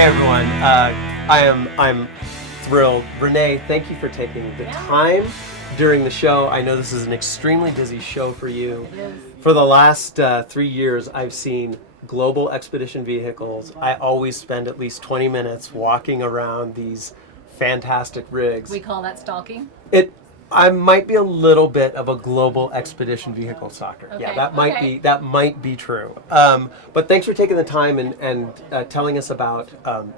Hey everyone, I'm thrilled. Renee, thank you for taking the time during the show. I know this is an extremely busy show for you. It is. For the last 3 years, I've seen global expedition vehicles. I always spend at least 20 minutes walking around these fantastic rigs. We call that stalking. I might be a little bit of a global expedition vehicle stalker. Okay. Yeah, that might be true. But thanks for taking the time and telling us about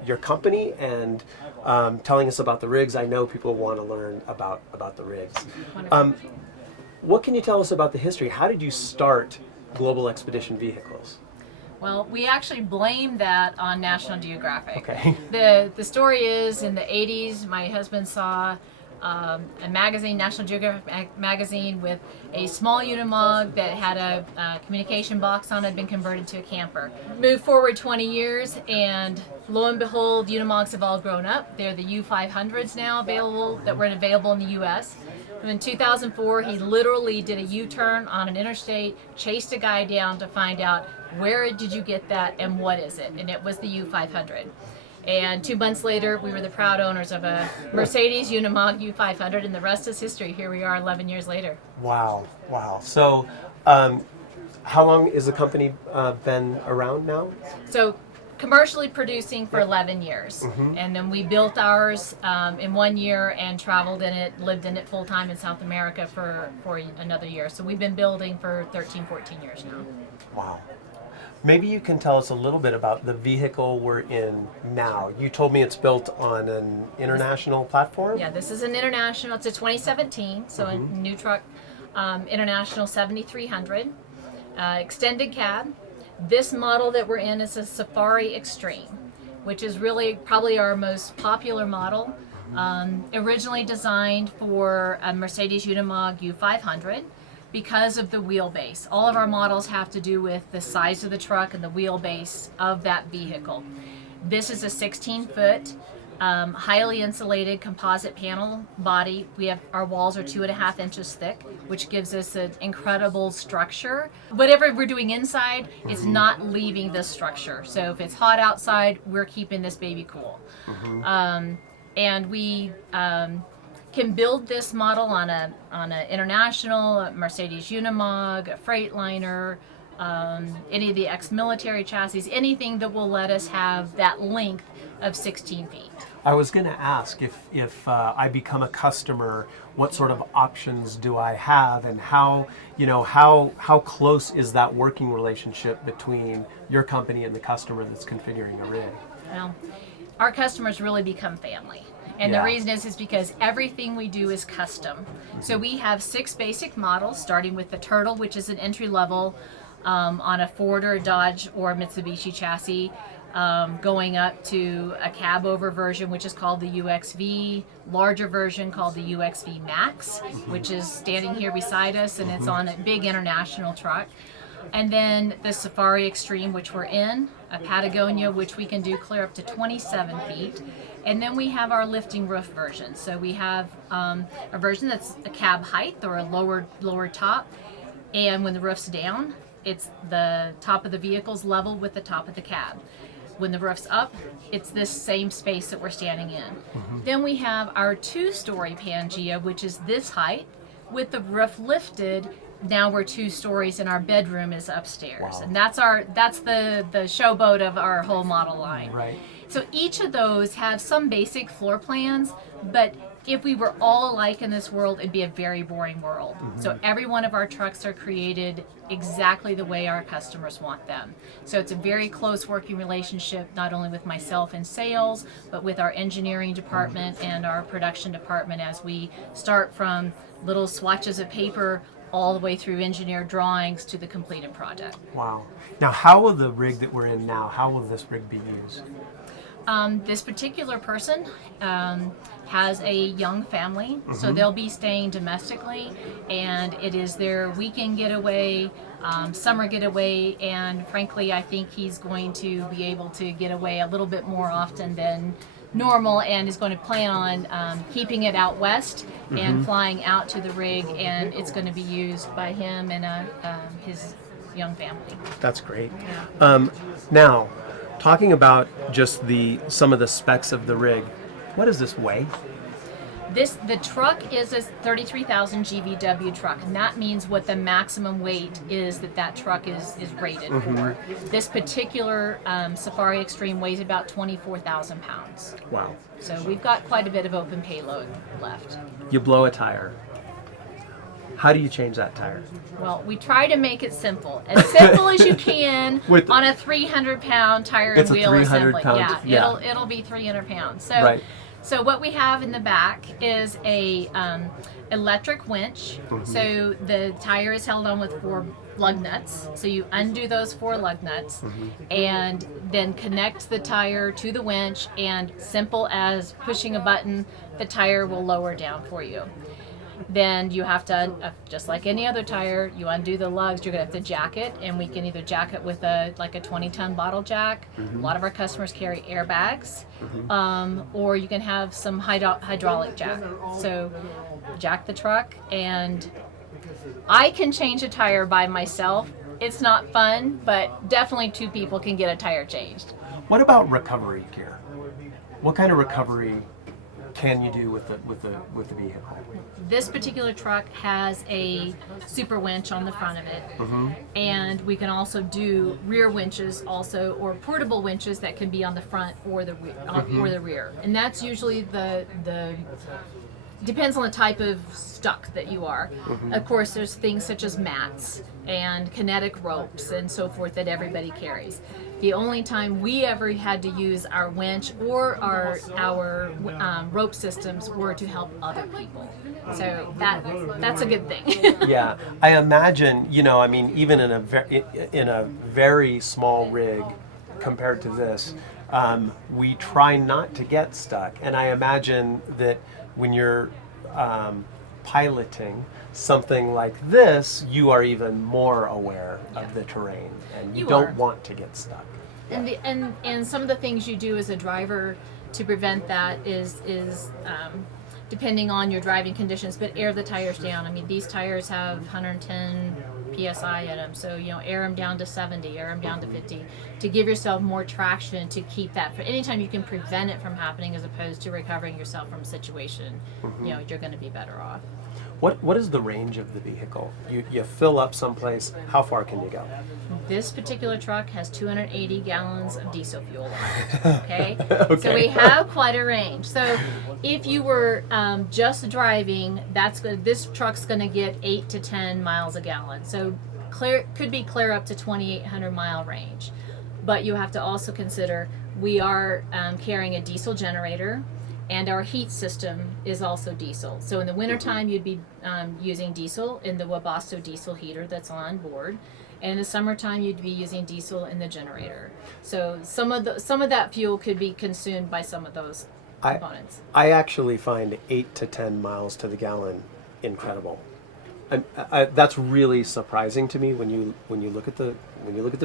your company and telling us about the rigs. I know people want to learn about the rigs. What can you tell us about the history? How did you start global expedition vehicles? Well, we actually blame that on National Geographic. Okay. The story is in the 80s, my husband saw a magazine, National Geographic magazine, with a small Unimog that had a communication box on it, had been converted to a camper. Moved forward 20 years, and lo and behold, Unimogs have all grown up. They're the U500s now available, that were available in the US. And in 2004, he literally did a U-turn on an interstate, chased a guy down to find out, where did you get that and what is it? And it was the U500. And 2 months later, we were the proud owners of a Mercedes Unimog U500, and the rest is history. Here we are 11 years later. Wow. So how long is the company been around now? So commercially producing for 11 years. And then we built ours in 1 year and traveled in it, lived in it full time in South America for another year. So we've been building for 13, 14 years now. Wow. Maybe you can tell us a little bit about the vehicle we're in now. You told me it's built on an international platform? Yeah, this is an international, it's a 2017, so a new truck, International 7300, extended cab. This model that we're in is a Safari Extreme, which is really probably our most popular model. Originally designed for a Mercedes Unimog U500. Because of the wheelbase. All of our models have to do with the size of the truck and the wheelbase of that vehicle. This is a 16-foot, highly insulated composite panel body. Our walls are 2.5 inches thick, which gives us an incredible structure. Whatever we're doing inside is not leaving this structure. So if it's hot outside, we're keeping this baby cool. And we can build this model on an international, a Mercedes Unimog, a Freightliner, any of the ex-military chassis, anything that will let us have that length of 16 feet. I was going to ask if I become a customer, what sort of options do I have, and how close is that working relationship between your company and the customer that's configuring a rig? Well, our customers really become family. And the reason is because everything we do is custom. So we have 6 basic models, starting with the Turtle, which is an entry level on a Ford or a Dodge or a Mitsubishi chassis, going up to a cab over version, which is called the UXV, larger version called the UXV Max, which is standing here beside us, and it's on a big international truck. And then the Safari Extreme, which we're in, a Patagonia, which we can do clear up to 27 feet. And then we have our lifting roof version. So we have a version that's a cab height or a lower top. And when the roof's down, it's the top of the vehicle's level with the top of the cab. When the roof's up, it's this same space that we're standing in. Then we have our 2-story Pangea, which is this height with the roof lifted. Now we're 2 stories and our bedroom is upstairs. And that's the showboat of our whole model line. Right. So each of those have some basic floor plans, but if we were all alike in this world, it'd be a very boring world. So every one of our trucks are created exactly the way our customers want them. So it's a very close working relationship, not only with myself in sales, but with our engineering department and our production department, as we start from little swatches of paper all the way through engineered drawings to the completed project. Wow. Now, how will the rig that we're in now, how will this rig be used? This particular person has a young family, so they'll be staying domestically, and it is their weekend getaway, summer getaway, and frankly, I think he's going to be able to get away a little bit more often than normal, and is going to plan on keeping it out west and flying out to the rig, and it's going to be used by him and his young family. That's great. Now, talking about just some of the specs of the rig, what does this weigh? The truck is a 33,000 GVW truck, and that means what the maximum weight is that truck is rated for. This particular Safari Extreme weighs about 24,000 pounds. Wow. So we've got quite a bit of open payload left. You blow a tire. How do you change that tire? Well, we try to make it simple as you can on a 300-pound tire and wheel assembly. Yeah, it'll be 300 pounds. So. Right. So what we have in the back is a electric winch. So the tire is held on with 4 lug nuts. So you undo those 4 lug nuts and then connect the tire to the winch, and simple as pushing a button, the tire will lower down for you. Then you have to, just like any other tire, you undo the lugs, you're going to have to jack it, and we can either jack it with a 20-ton bottle jack. A lot of our customers carry airbags, or you can have some hydraulic jack. So jack the truck, and I can change a tire by myself. It's not fun, but definitely 2 people can get a tire changed. What about recovery gear? What kind of recovery can you do with the vehicle? This particular truck has a super winch on the front of it, and we can also do rear winches or portable winches that can be on the front or the rear. And that's usually the depends on the type of stuck that you are. Of course, there's things such as mats and kinetic ropes and so forth that everybody carries. The only time we ever had to use our winch or our rope systems were to help other people. So that's a good thing. Yeah, I imagine, even in a very small rig compared to this, we try not to get stuck. And I imagine that when you're piloting something like this, you are even more aware of the terrain, and you don't want to get stuck. And some of the things you do as a driver to prevent that is depending on your driving conditions, but air the tires down. I mean, these tires have 110 PSI in them, so air them down to 70, air them down to 50 to give yourself more traction to keep that. For anytime you can prevent it from happening as opposed to recovering yourself from a situation, you're going to be better off. What is the range of the vehicle? You fill up someplace, how far can you go? This particular truck has 280 gallons of diesel fuel on it, okay? So we have quite a range. So if you were just driving, that's good. This truck's going to get 8 to 10 miles a gallon. So could be clear up to 2,800 mile range. But you have to also consider we are carrying a diesel generator, and our heat system is also diesel. So in the wintertime, you'd be using diesel in the Webasto diesel heater that's on board. And in the summertime, you'd be using diesel in the generator. So some of that fuel could be consumed by some of those components. I actually find 8 to 10 miles to the gallon incredible. And that's really surprising to me when you look at the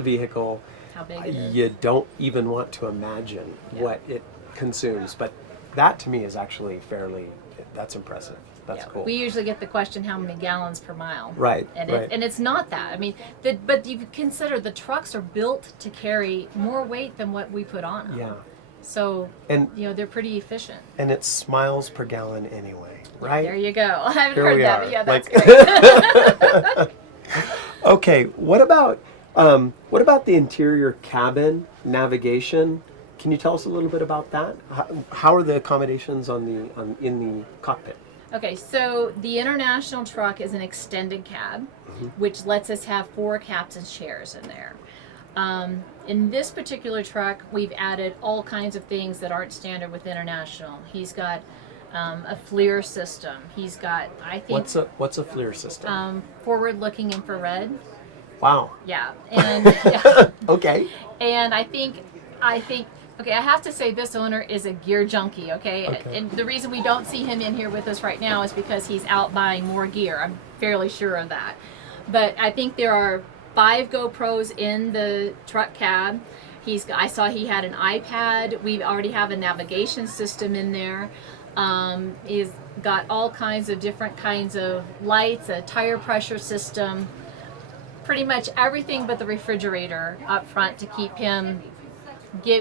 vehicle. How big it is. You don't even want to imagine what it consumes, but that to me is actually that's impressive. That's cool. We usually get the question, how many gallons per mile? Right. And it's not that. I mean, but you consider the trucks are built to carry more weight than what we put on them. Yeah. So, they're pretty efficient. And it's miles per gallon anyway, right? There you go. I haven't Here heard we that, are. but yeah, that's great. Okay, what about the interior cabin navigation? Can you tell us a little bit about that? How are the accommodations in the cockpit? Okay, so the International truck is an extended cab, which lets us have 4 captain's chairs in there. In this particular truck, we've added all kinds of things that aren't standard with International. He's got a FLIR system. He's got, I think... What's a FLIR system? Forward-looking infrared. Wow. Yeah, and... yeah. Okay. And I think, okay, I have to say this owner is a gear junkie, okay? And the reason we don't see him in here with us right now is because he's out buying more gear. I'm fairly sure of that. But I think there are 5 GoPros in the truck cab. I saw he had an iPad. We already have a navigation system in there. He's got all kinds of different kinds of lights, a tire pressure system, pretty much everything but the refrigerator up front to keep him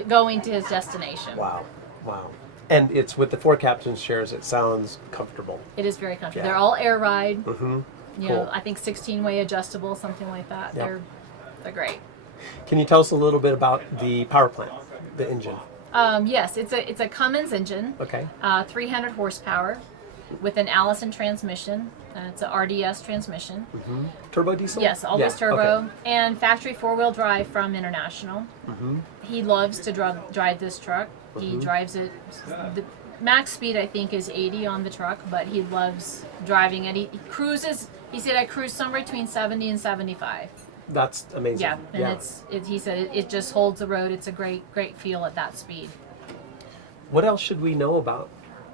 going to his destination. Wow, wow. And it's with the 4 captain chairs, it sounds comfortable. It is very comfortable. Yeah. They're all air ride. Mm-hmm. You Cool. know, I think 16-way adjustable, something like that. Yep. They're great. Can you tell us a little bit about the power plant, the engine? Yes, it's a Cummins engine. Okay. 300 horsepower with an Allison transmission. It's a RDS transmission. Mm-hmm. Turbo diesel? Yes, always Yeah, turbo. okay. And factory 4-wheel drive from International. Mm-hmm. He loves to drive this truck. He drives it. The max speed, I think, is 80 on the truck, but he loves driving it. He cruises. He said, I cruise somewhere between 70 and 75. That's amazing. Yeah, and he said it just holds the road. It's a great feel at that speed. What else should we know about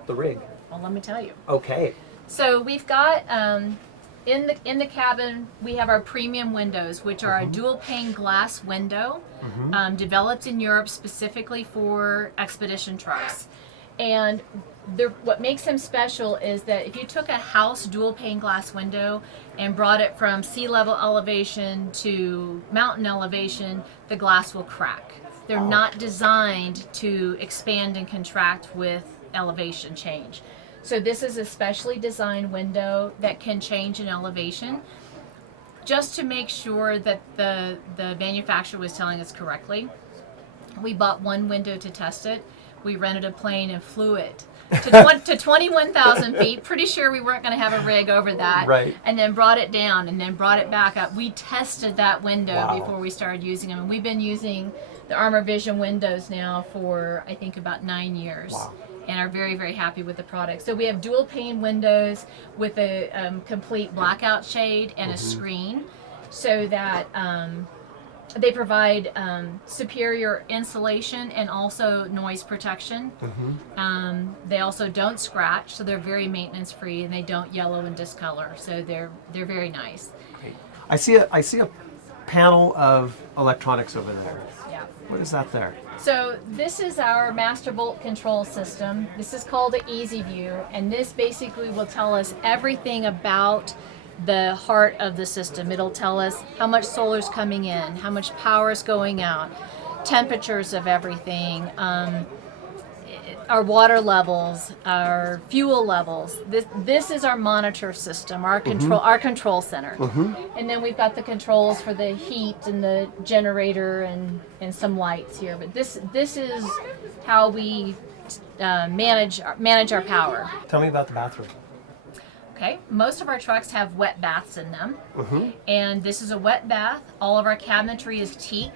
the rig? Well, let me tell you. Okay. So we've got in the cabin we have our premium windows, which are a dual pane glass window, developed in Europe specifically for expedition trucks. And what makes them special is that if you took a house dual pane glass window and brought it from sea level elevation to mountain elevation, the glass will crack. They're not designed to expand and contract with elevation change. So this is a specially designed window that can change in elevation, just to make sure that the manufacturer was telling us correctly. We bought one window to test it. We rented a plane and flew it to 21,000 feet. Pretty sure we weren't going to have a rig over that. Right. And then brought it down and then brought it back up. We tested that window Wow. before we started using them. And we've been using the Armor Vision windows now for, I think, about 9 years. Wow. And are very, very happy with the product. So we have dual pane windows with a complete blackout shade and a screen, so that they provide superior insulation and also noise protection. They also don't scratch, so they're very maintenance free, and they don't yellow and discolor. So they're very nice. Great. I see a panel of electronics over there. Yeah. What is that there? So this is our master bolt control system. This is called the Easy View, and this basically will tell us everything about the heart of the system. It'll tell us how much solar's coming in, how much power is going out, temperatures of everything, our water levels, our fuel levels. This is our monitor system, our control center. And then we've got the controls for the heat and the generator and some lights here. But this is how we manage our power. Tell me about the bathroom. Okay, most of our trucks have wet baths in them, and this is a wet bath. All of our cabinetry is teak,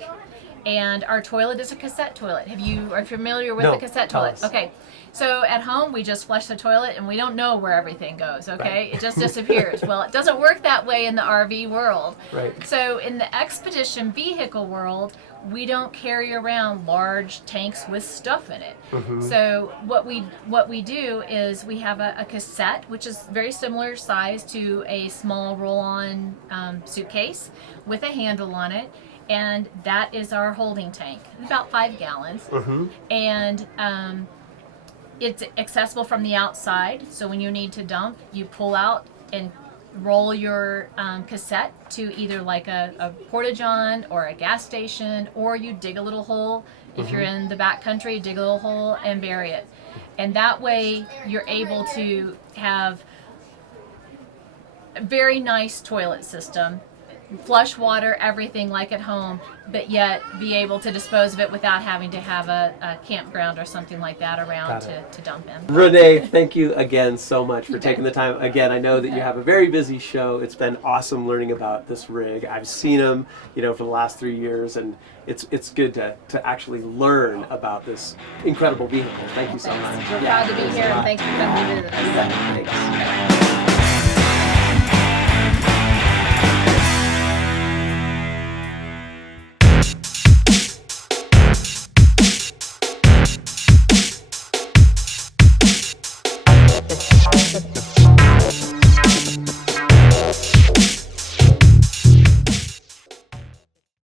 and our toilet is a cassette toilet. Are you familiar with No, the cassette tell toilet? us. Okay, so at home we just flush the toilet and we don't know where everything goes. Okay, Right. it just disappears. Well, it doesn't work that way in the RV world. Right. So in the expedition vehicle world, we don't carry around large tanks with stuff in it. So what we do is we have a cassette, which is very similar size to a small roll-on suitcase with a handle on it, and that is our holding tank. It's about 5 gallons, and it's accessible from the outside. So when you need to dump, you pull out and roll your cassette to either like a porta-john or a gas station, or you dig a little hole. If you're in the back country, dig a little hole and bury it. And that way you're able to have a very nice toilet system, flush water, everything like at home, but yet be able to dispose of it without having to have a campground or something like that around to dump in. Renee, thank you again so much for You bet. taking the time. Again, I know that you have a very busy show. It's been awesome learning about this rig. I've seen them, for the last 3 years, and it's good to actually learn about this incredible vehicle. Thank you so much. We're proud to be here, and thanks for coming to visit us. Thanks.